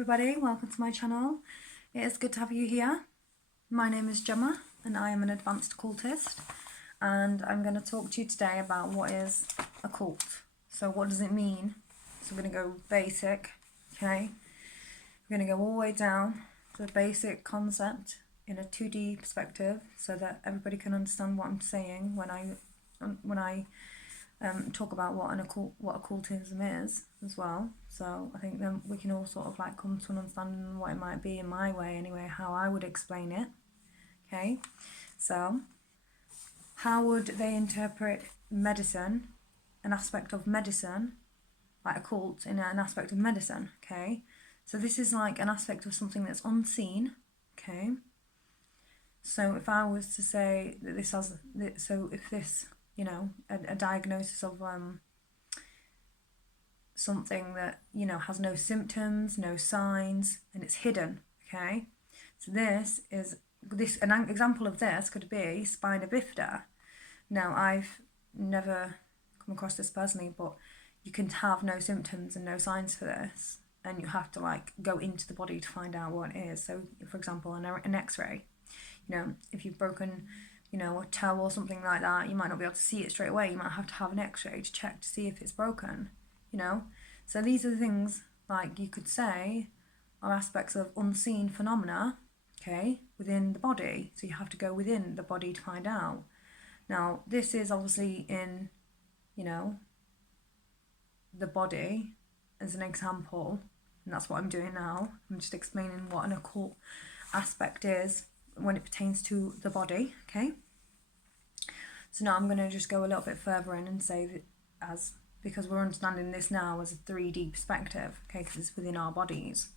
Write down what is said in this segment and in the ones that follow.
everybody, welcome to my channel. It is good to have you here. My name is Gemma and I am an advanced occultist, and I'm going to talk to you today about what is occult. So what does it mean? So we're going to go basic, okay? We're going to go all the way down to the basic concept in a 2D perspective so that everybody can understand what I'm saying when I talk about what occultism is as well. So I think then we can all sort of like come to an understanding of what it might be in my way anyway, how I would explain it. Okay, so how would they interpret medicine, an aspect of medicine, like occult in an aspect of medicine? Okay, so this is like an aspect of something that's unseen. Okay, so if I was to say that this has, so if this, you know, a diagnosis of something that, you know, has no symptoms, no signs, and it's hidden, okay? So an example of this could be spina bifida. Now, I've never come across this personally, but you can have no symptoms and no signs for this, and you have to like go into the body to find out what it is. So, for example, an X-ray, you know, if you've broken, you know, a toe or something like that, you might not be able to see it straight away. You might have to have an X-ray to check to see if it's broken, you know. So these are the things, like you could say, are aspects of unseen phenomena, okay, within the body. So you have to go within the body to find out. Now, this is obviously in, you know, the body as an example, and that's what I'm doing now. I'm just explaining what an occult aspect is when it pertains to the body, okay? So now I'm going to just go a little bit further in and say that because we're understanding this now as a 3D perspective, okay, because it's within our bodies.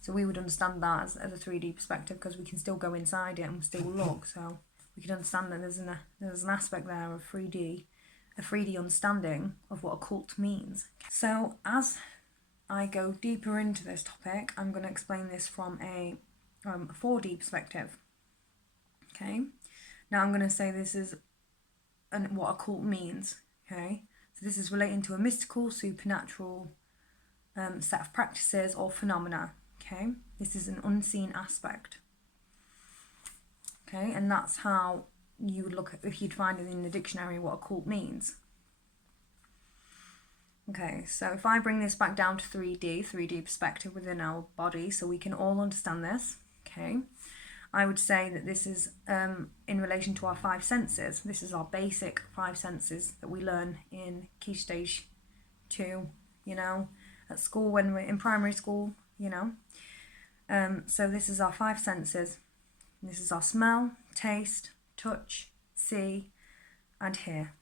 So we would understand that as a 3D perspective because we can still go inside it and we still look. So we can understand that there's an aspect there of 3D, a 3D understanding of what occult means. So as I go deeper into this topic, I'm going to explain this from a 4D perspective. Okay, now I'm going to say this is what occult means. Okay, so this is relating to a mystical, supernatural set of practices or phenomena. Okay, this is an unseen aspect. Okay, and that's how you would look at, if you'd find it in the dictionary, what occult means. Okay, so if I bring this back down to 3D perspective within our body, so we can all understand this, okay, I would say that this is in relation to our 5 senses. This is our basic 5 senses that we learn in Key Stage 2, you know, at school when we're in primary school, you know. So this is our 5 senses. This is our smell, taste, touch, see, and hear.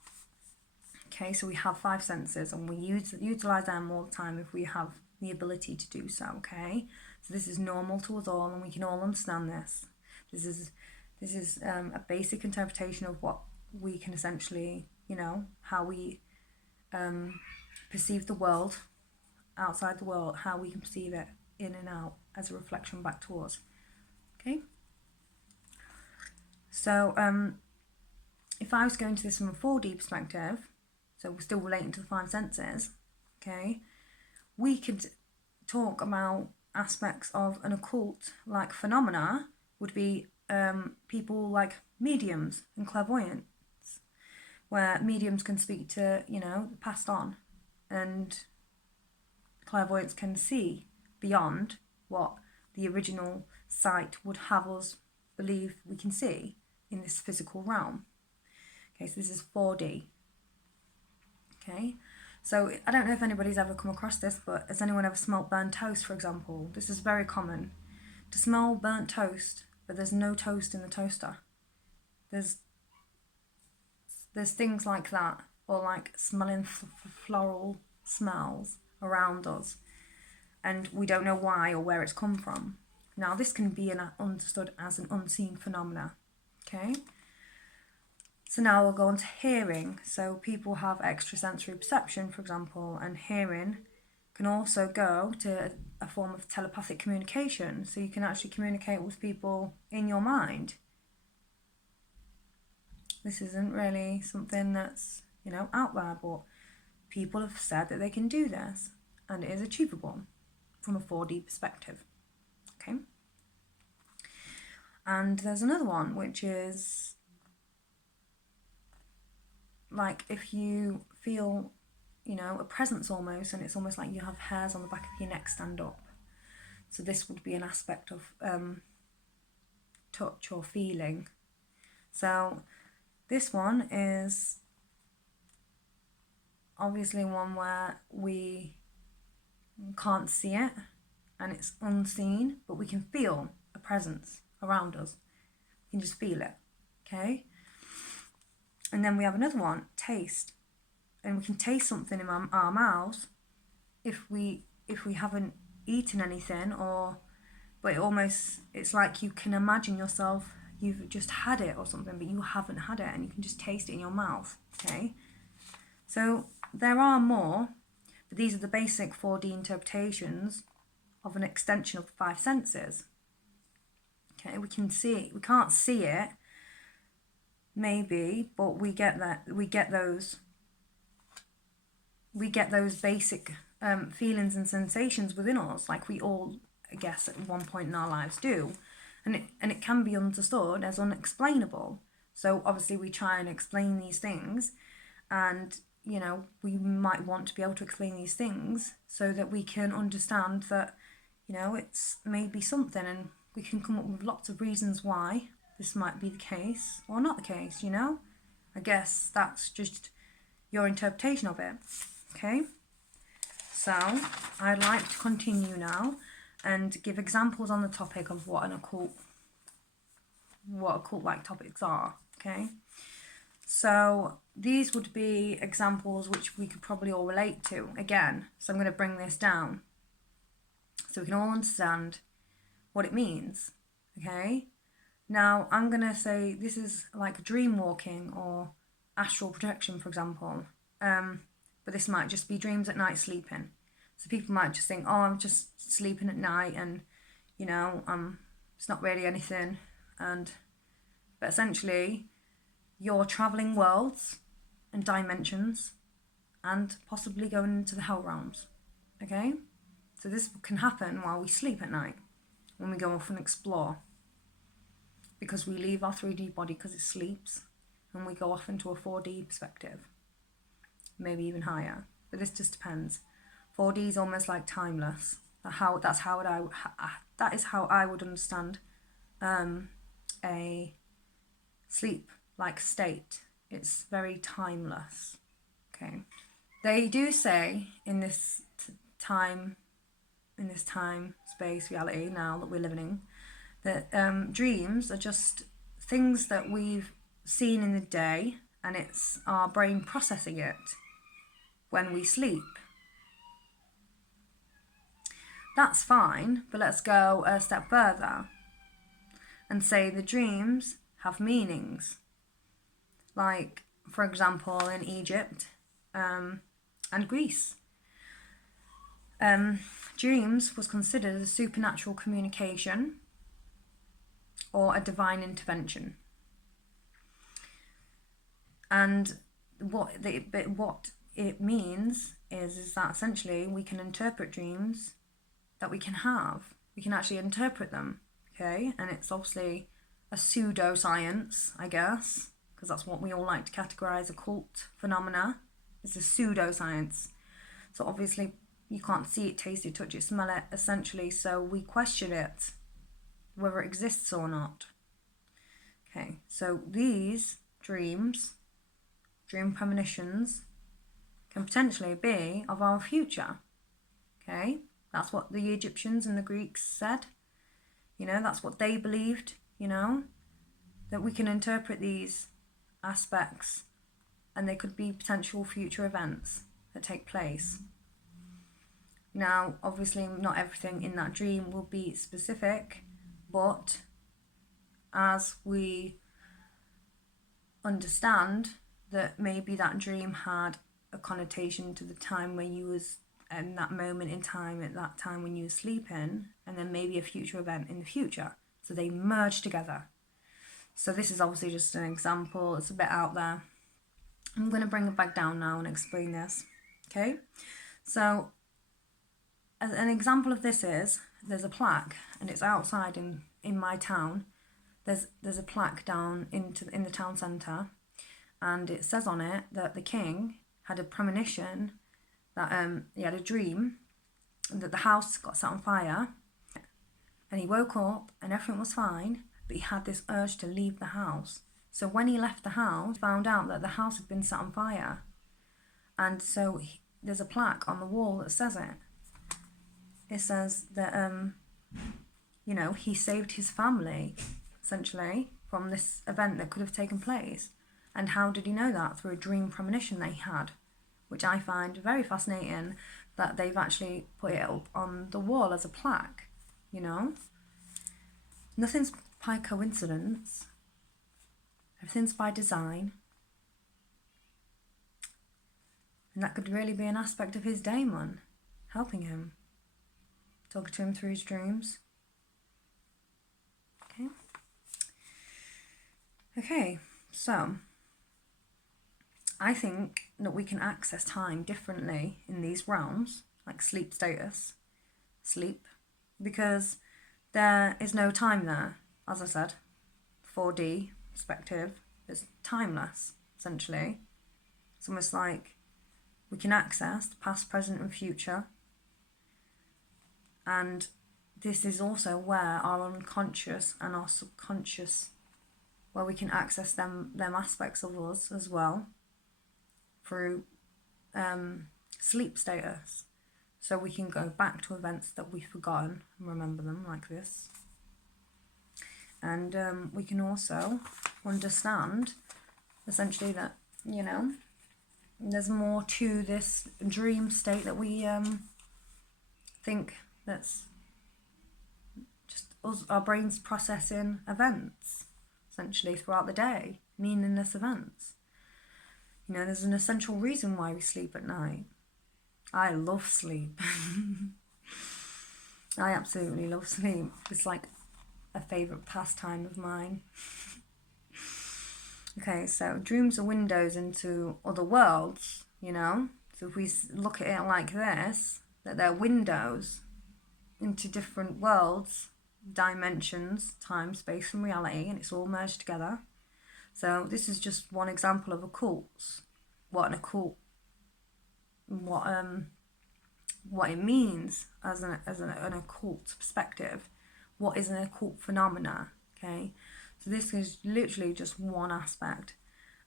Okay, so we have 5 senses and we utilize them all the time if we have the ability to do so, okay? So this is normal to us all and we can all understand this. This is a basic interpretation of what we can essentially, you know, how we perceive the world, outside the world, how we can perceive it in and out as a reflection back to us, okay? So if I was going to this from a 4D perspective, so we're still relating to the 5 senses, okay, we could talk about aspects of an occult like phenomena would be people like mediums and clairvoyants, where mediums can speak to, you know, passed on, and clairvoyants can see beyond what the original sight would have us believe we can see in this physical realm. Okay, so this is 4D. Okay, so I don't know if anybody's ever come across this, but has anyone ever smelt burnt toast, for example? This is very common, to smell burnt toast, but there's no toast in the toaster. There's things like that, or like smelling floral smells around us, and we don't know why or where it's come from. Now this can be understood as an unseen phenomena, okay? So now we'll go on to hearing. So people have extrasensory perception, for example, and hearing can also go to a form of telepathic communication. So you can actually communicate with people in your mind. This isn't really something that's, you know, out there, but people have said that they can do this and it is achievable. from a 4D perspective. Okay. And there's another one, which is like if you feel, you know, a presence almost, and it's almost like you have hairs on the back of your neck stand up. So this would be an aspect of touch or feeling. So this one is obviously one where we can't see it and it's unseen, but we can feel a presence around us. We can just feel it, okay? And then we have another one, taste. And we can taste something in our mouths if we haven't eaten anything, but it's like you can imagine yourself, you've just had it or something, but you haven't had it, and you can just taste it in your mouth, okay? So there are more, but these are the basic 4D interpretations of an extension of the 5 senses. Okay, we can't see it, maybe, but we get those basic feelings and sensations within us, like we all, I guess, at one point in our lives do, and it can be understood as unexplainable. So obviously we try and explain these things, and you know, we might want to be able to explain these things so that we can understand that, you know, it's maybe something, and we can come up with lots of reasons why this might be the case or not the case, you know? I guess that's just your interpretation of it, okay? So I'd like to continue now and give examples on the topic of what occult-like topics are, okay? So these would be examples which we could probably all relate to, again. So I'm going to bring this down so we can all understand what it means, okay? Now, I'm going to say this is like dream walking or astral projection, for example. But this might just be dreams at night sleeping. So people might just think, oh, I'm just sleeping at night and, you know, it's not really anything. But essentially, you're travelling worlds and dimensions and possibly going into the hell realms, okay? So this can happen while we sleep at night, when we go off and explore, because we leave our 3D body because it sleeps and we go off into a 4D perspective, maybe even higher, but this just depends. 4D is almost like timeless. That is how I would understand a sleep-like state. It's very timeless, okay? They do say in this time space reality now that we're living in, that dreams are just things that we've seen in the day, and it's our brain processing it when we sleep. That's fine, but let's go a step further and say the dreams have meanings. Like, for example, in Egypt and Greece. Dreams was considered a supernatural communication or a divine intervention. And what it means is that essentially we can interpret dreams that we can have. We can actually interpret them, okay? And it's obviously a pseudoscience, I guess, because that's what we all like to categorize occult phenomena. It's a pseudoscience. So obviously you can't see it, taste it, touch it, smell it, essentially, so we question it, whether it exists or not. Okay, so these dreams, dream premonitions, can potentially be of our future. Okay, that's what the Egyptians and the Greeks said. You know, that's what they believed, you know, that we can interpret these aspects and they could be potential future events that take place. Now, obviously, not everything in that dream will be specific, but as we understand that maybe that dream had a connotation to the time when you was in that moment in time, at that time when you were sleeping, and then maybe a future event in the future. So they merge together. So this is obviously just an example. It's a bit out there. I'm going to bring it back down now and explain this. Okay? So as an example of this is, there's a plaque, and it's outside in my town. There's a plaque down in the town centre, and it says on it that the king had a premonition that he had a dream that the house got set on fire, and he woke up and everything was fine, but he had this urge to leave the house. So when he left the house, he found out that the house had been set on fire, and so there's a plaque on the wall that says it. It says that you know, he saved his family essentially from this event that could have taken place. And how did he know that? Through a dream premonition that he had, which I find very fascinating, that they've actually put it up on the wall as a plaque, you know. Nothing's by coincidence. Everything's by design. And that could really be an aspect of his daemon, helping him, talking to him through his dreams. Okay, so I think that we can access time differently in these realms, like sleep status, sleep, because there is no time there. As I said, 4D perspective is timeless, essentially. It's almost like we can access the past, present and future. And this is also where our unconscious and our subconscious, where we can access them aspects of us as well through sleep status. So we can go back to events that we've forgotten and remember them like this. And we can also understand essentially that, you know, there's more to this dream state that we think that's just us, our brains processing events essentially throughout the day, meaningless events. You know, there's an essential reason why we sleep at night. I love sleep. I absolutely love sleep. It's like a favourite pastime of mine. Okay, so dreams are windows into other worlds, you know. So if we look at it like this, that they're windows into different worlds, dimensions, time, space and reality, and it's all merged together. So this is just one example of occults. What it means as an occult perspective. What is an occult phenomena? Okay, so this is literally just one aspect,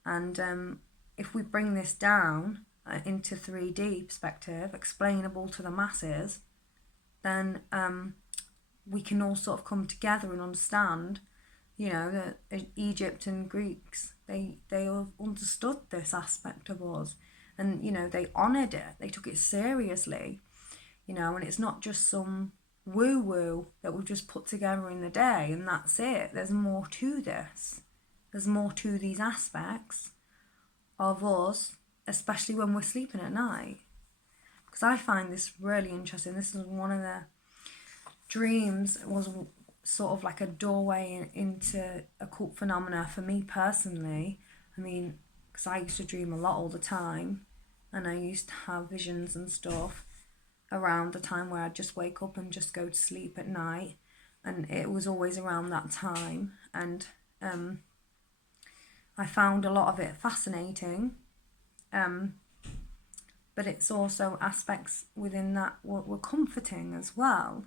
and if we bring this down into 3D perspective, explainable to the masses, then we can all sort of come together and understand, you know, that Egypt and Greeks, they all understood this aspect of us, and you know, they honoured it, they took it seriously, you know, and it's not just some woo-woo that we've just put together in the day and that's it. There's more to this. There's more to these aspects of us, especially when we're sleeping at night. Because I find this really interesting. This is one of the dreams, was sort of like a doorway into occult phenomena for me personally. I mean, because I used to dream a lot all the time, and I used to have visions and stuff around the time where I'd just wake up and just go to sleep at night, and it was always around that time, and I found a lot of it fascinating, but it's also aspects within that were comforting as well.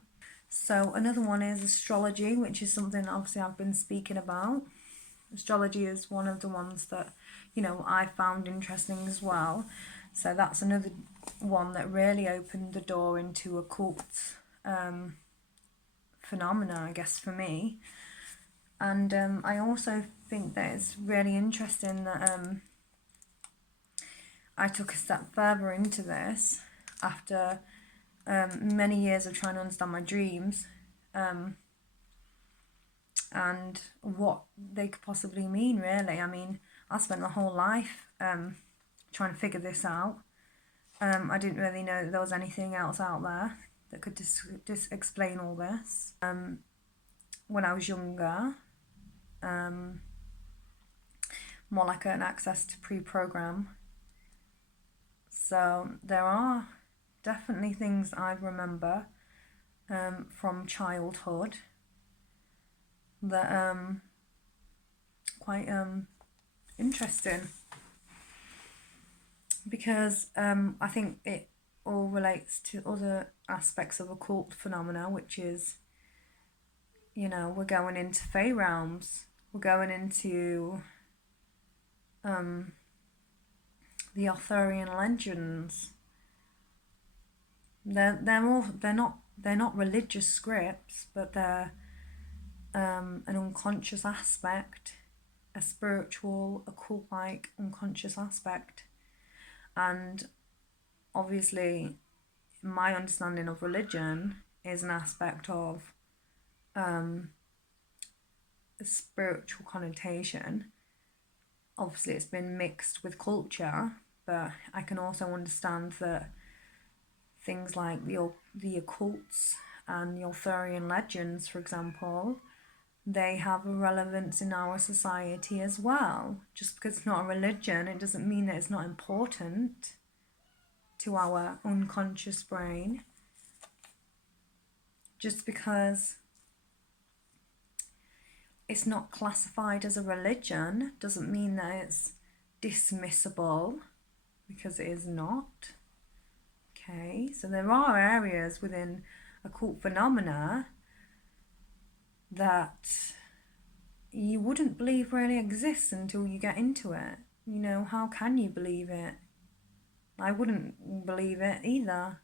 So another one is astrology, which is something obviously I've been speaking about. Astrology is one of the ones that, you know, I found interesting as well. So that's another one that really opened the door into occult phenomena, I guess, for me. And I also think that it's really interesting that I took a step further into this after many years of trying to understand my dreams and what they could possibly mean, really. I mean, I spent my whole life trying to figure this out. I didn't really know that there was anything else out there that could just explain all this. When I was younger, more like an access to pre-program. So there are definitely things I remember from childhood that quite interesting, because I think it all relates to other aspects of occult phenomena, which is, you know, we're going into fey realms, we're going into the Arthurian legends. They're not religious scripts, but they're an unconscious aspect, a spiritual, occult-like unconscious aspect. And obviously, my understanding of religion is an aspect of a spiritual connotation. Obviously, it's been mixed with culture, but I can also understand that things like the occults and the Arthurian legends, for example, they have a relevance in our society as well. Just because it's not a religion, it doesn't mean that it's not important to our unconscious brain. Just because it's not classified as a religion doesn't mean that it's dismissible, because it is not. Okay, so there are areas within occult phenomena that you wouldn't believe really exists until you get into it. You know, how can you believe it? I wouldn't believe it either.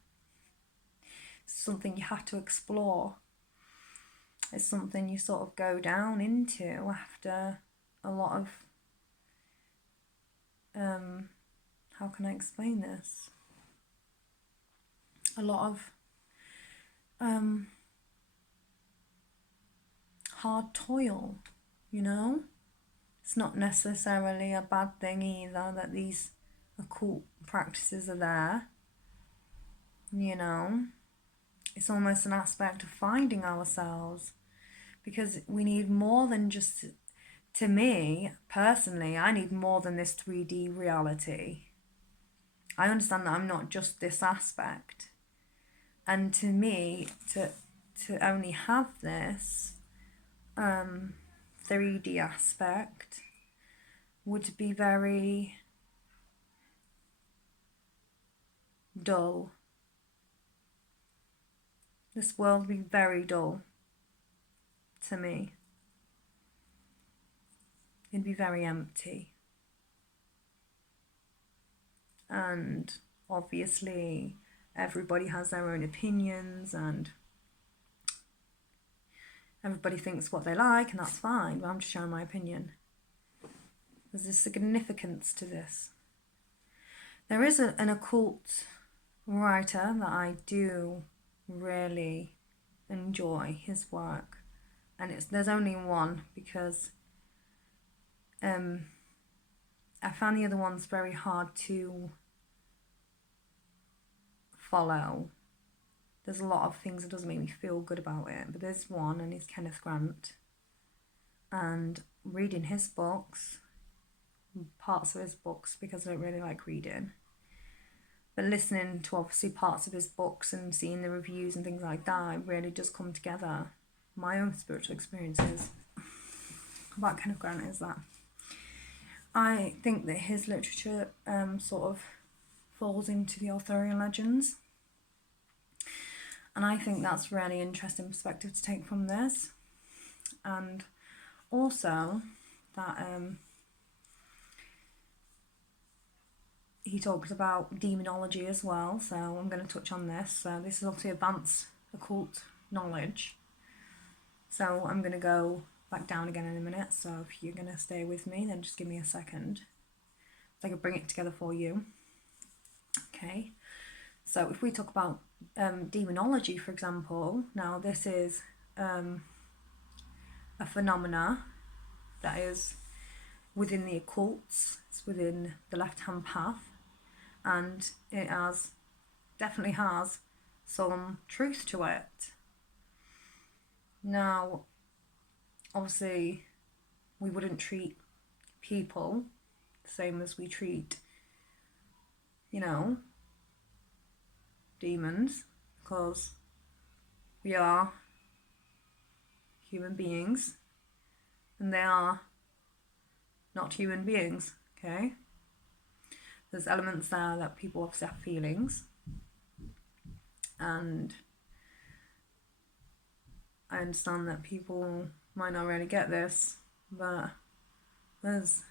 It's something you have to explore. It's something you sort of go down into after a lot of how can I explain this? A lot of hard toil, you know? It's not necessarily a bad thing either that these occult practices are there, you know? It's almost an aspect of finding ourselves, because we need more than just, to me, personally, I need more than this 3D reality. I understand that I'm not just this aspect. And to me, to only have this 3D aspect would be very dull. This world would be very dull to me. It'd be very empty. And obviously everybody has their own opinions and everybody thinks what they like, and that's fine, but I'm just sharing my opinion. There's a significance to this. There is an occult writer that I do really enjoy his work, and there's only one, because I found the other ones very hard to follow. There's a lot of things that doesn't make me feel good about it, but there's one, and it's Kenneth Grant. And reading his books, parts of his books, because I don't really like reading, but listening to obviously parts of his books and seeing the reviews and things like that, it really does come together. My own spiritual experiences about Kenneth Grant is that I think that his literature sort of falls into the Arthurian legends, and I think that's really interesting perspective to take from this. And also that he talks about demonology as well, so I'm going to touch on this. So this is obviously advanced occult knowledge, so I'm going to go back down again in a minute, so if you're going to stay with me, then just give me a second so I can bring it together for you. Okay, so if we talk about demonology, for example, now this is a phenomena that is within the occults, it's within the left-hand path, and it definitely has some truth to it. Now, obviously, we wouldn't treat people the same as we treat, you know, demons because we are human beings and they are not human beings, okay? There's elements there that people obviously have feelings, and I understand that people might not really get this, but there's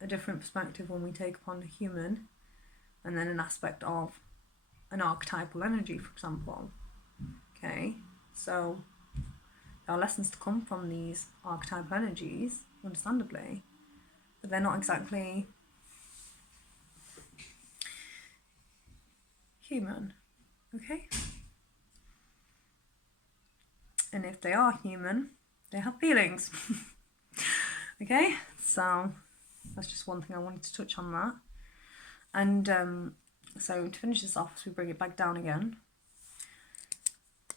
a different perspective when we take upon a human and then an aspect of an archetypal energy, for example. Okay, so there are lessons to come from these archetypal energies, understandably, but they're not exactly human, okay? And if they are human, they have feelings. Okay, so that's just one thing I wanted to touch on that. And so to finish this off, we bring it back down again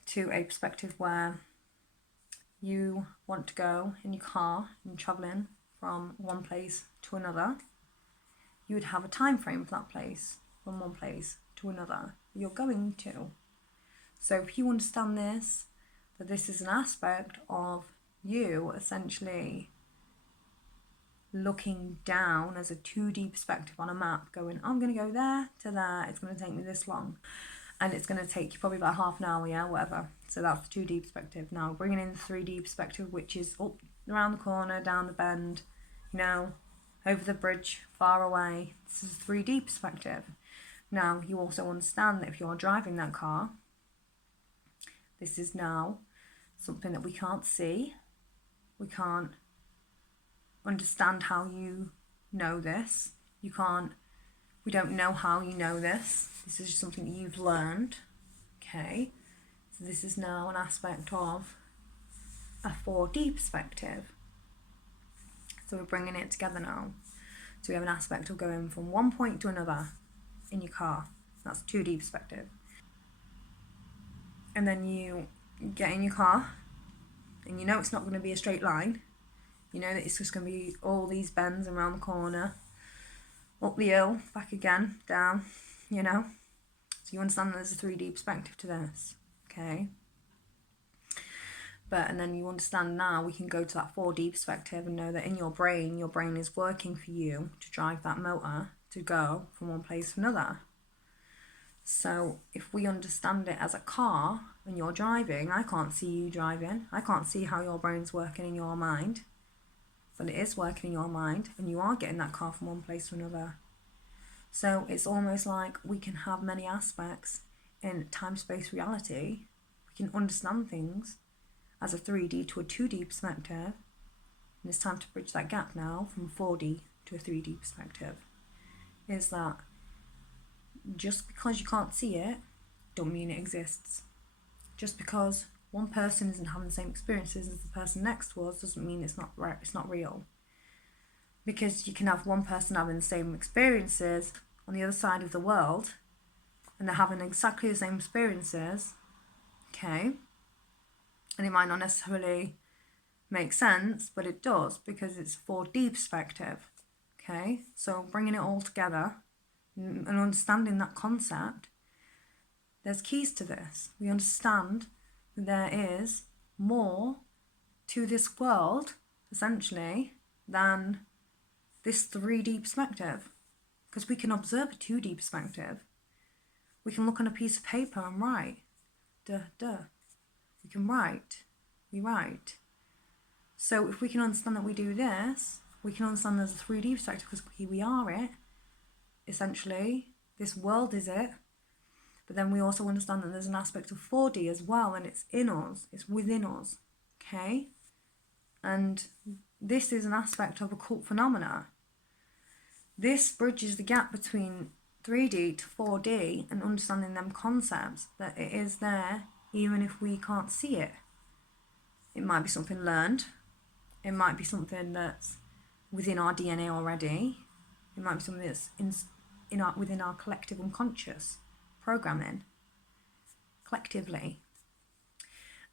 to a perspective where you want to go in your car and travelling from one place to another. You would have a time frame for that place, from one place to another that you're going to. So if you understand this, that this is an aspect of you essentially looking down as a 2D perspective on a map, going, I'm going to go there to there, it's going to take me this long, and it's going to take you probably about half an hour, yeah, whatever. So that's the 2D perspective. Now bringing in the 3D perspective, which is up around the corner, down the bend, you know, over the bridge, far away. This is a 3D perspective. Now you also understand that if you're driving that car, this is now something that we can't see, we can't understand how you know this. We don't know how you know this. This is just something that you've learned. Okay, so this is now an aspect of a 4D perspective. So we're bringing it together now. So we have an aspect of going from one point to another in your car. That's 2D perspective. And then you get in your car and you know it's not going to be a straight line. You know that it's just going to be all these bends around the corner, up the hill, back again, down, you know. So you understand that there's a 3D perspective to this, okay? And then you understand now we can go to that 4D perspective and know that in your brain is working for you to drive that motor to go from one place to another. So if we understand it as a car and you're driving, I can't see you driving. I can't see how your brain's working in your mind. But it is working in your mind and you are getting that car from one place to another. So it's almost like we can have many aspects in time-space reality. We can understand things as a 3D to a 2D perspective. And it's time to bridge that gap now from 4D to a 3D perspective. Is that just because you can't see it, don't mean it exists. Just because one person isn't having the same experiences as the person next to us doesn't mean it's not right, it's not real. Because you can have one person having the same experiences on the other side of the world and they're having exactly the same experiences, okay? And it might not necessarily make sense, but it does because it's a 4D perspective, okay? So bringing it all together and understanding that concept, there's keys to this. We understand there is more to this world, essentially, than this 3D perspective. Because we can observe a 2D perspective. We can look on a piece of paper and write. We can write. We write. So if we can understand that we do this, we can understand there's a 3D perspective because we are it. Essentially, this world is it. But then we also understand that there's an aspect of 4D as well, and it's in us, it's within us, okay? And this is an aspect of occult phenomena. This bridges the gap between 3D to 4D and understanding them concepts, that it is there even if we can't see it. It might be something learned. It might be something that's within our DNA already. It might be something that's within our collective unconscious programming collectively.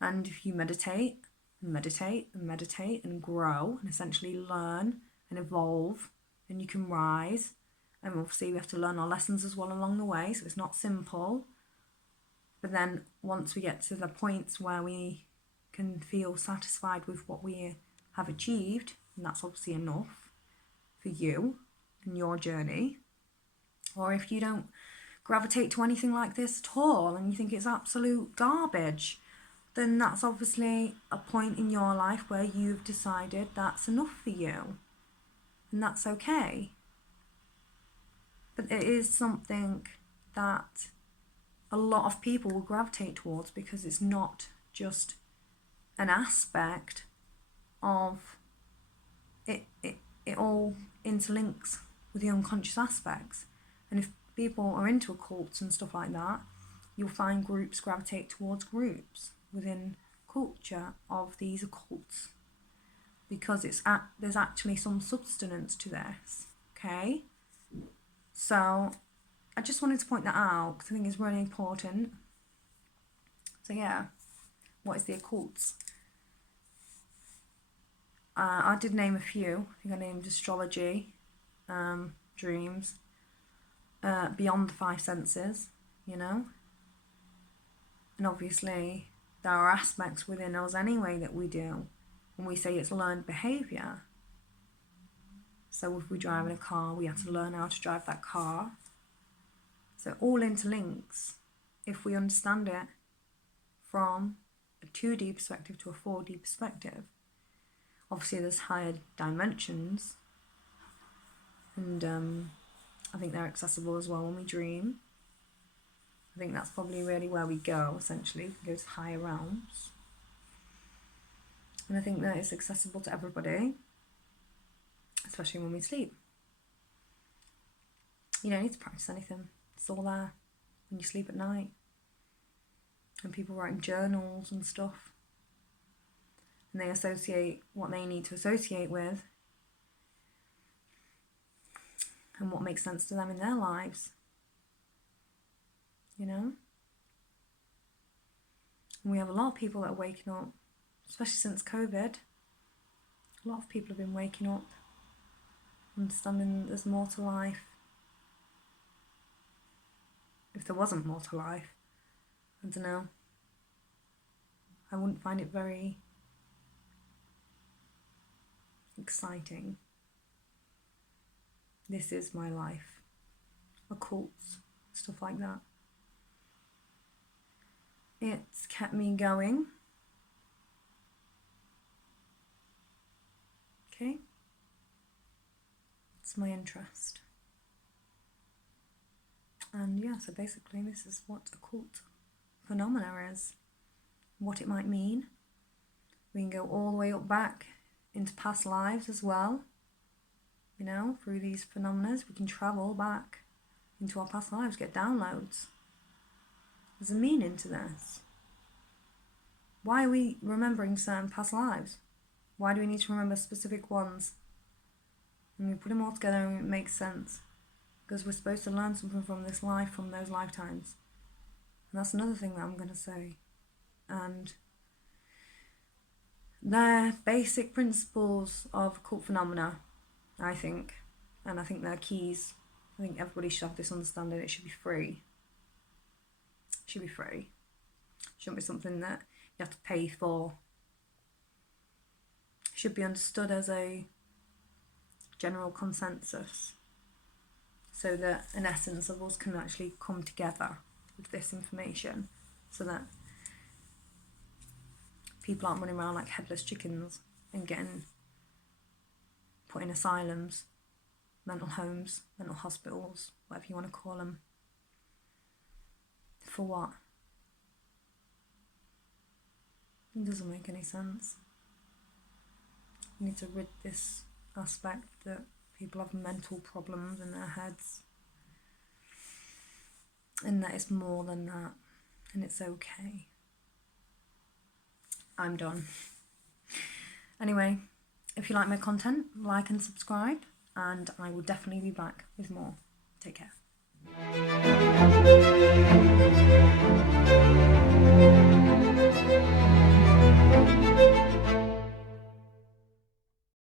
And if you meditate and grow and essentially learn and evolve, then you can rise. And obviously we have to learn our lessons as well along the way, so it's not simple. But then once we get to the points where we can feel satisfied with what we have achieved, and that's obviously enough for you and your journey, or if you don't gravitate to anything like this at all and you think it's absolute garbage, then that's obviously a point in your life where you've decided that's enough for you, and that's okay. But it is something that a lot of people will gravitate towards because it's not just an aspect of it. It all interlinks with the unconscious aspects. And if people are into occults and stuff like that, you'll find groups gravitate towards groups within culture of these occults, because there's actually some substance to this, okay? So I just wanted to point that out because I think it's really important. So yeah, what is the occults? I did name a few. I think I named astrology, dreams, beyond the five senses, you know. And obviously there are aspects within us anyway that we do. When we say it's learned behaviour. So if we drive in a car, we have to learn how to drive that car. So it all interlinks if we understand it from a 2D perspective to a 4D perspective. Obviously there's higher dimensions, and I think they're accessible as well when we dream. I think that's probably really where we go, essentially. We go to higher realms. And I think that it's accessible to everybody, especially when we sleep. You don't need to practice anything. It's all there when you sleep at night. And people write journals and stuff. And they associate what they need to associate with and what makes sense to them in their lives. You know? And we have a lot of people that are waking up, especially since COVID. A lot of people have been waking up, understanding that there's more to life. If there wasn't more to life, I don't know. I wouldn't find it very exciting. This is my life. Occults, stuff like that. It's kept me going. Okay? It's my interest. And yeah, so basically this is what occult phenomena is, what it might mean. We can go all the way up back into past lives as well. You know, through these phenomena, we can travel back into our past lives, get downloads. There's a meaning to this. Why are we remembering certain past lives? Why do we need to remember specific ones? And we put them all together and it makes sense. Because we're supposed to learn something from this life, from those lifetimes. And that's another thing that I'm going to say. And they're basic principles of occult phenomena, I think. And I think they're keys. I think everybody should have this understanding. It should be free. It should be free. It shouldn't be something that you have to pay for. It should be understood as a general consensus, so that an essence of us can actually come together with this information, so that people aren't running around like headless chickens and getting put in asylums, mental homes, mental hospitals, whatever you want to call them. For what? It doesn't make any sense. We need to rid this aspect that people have mental problems in their heads, and that it's more than that, and it's okay. I'm done. Anyway, if you like my content, like and subscribe, and I will definitely be back with more. Take care.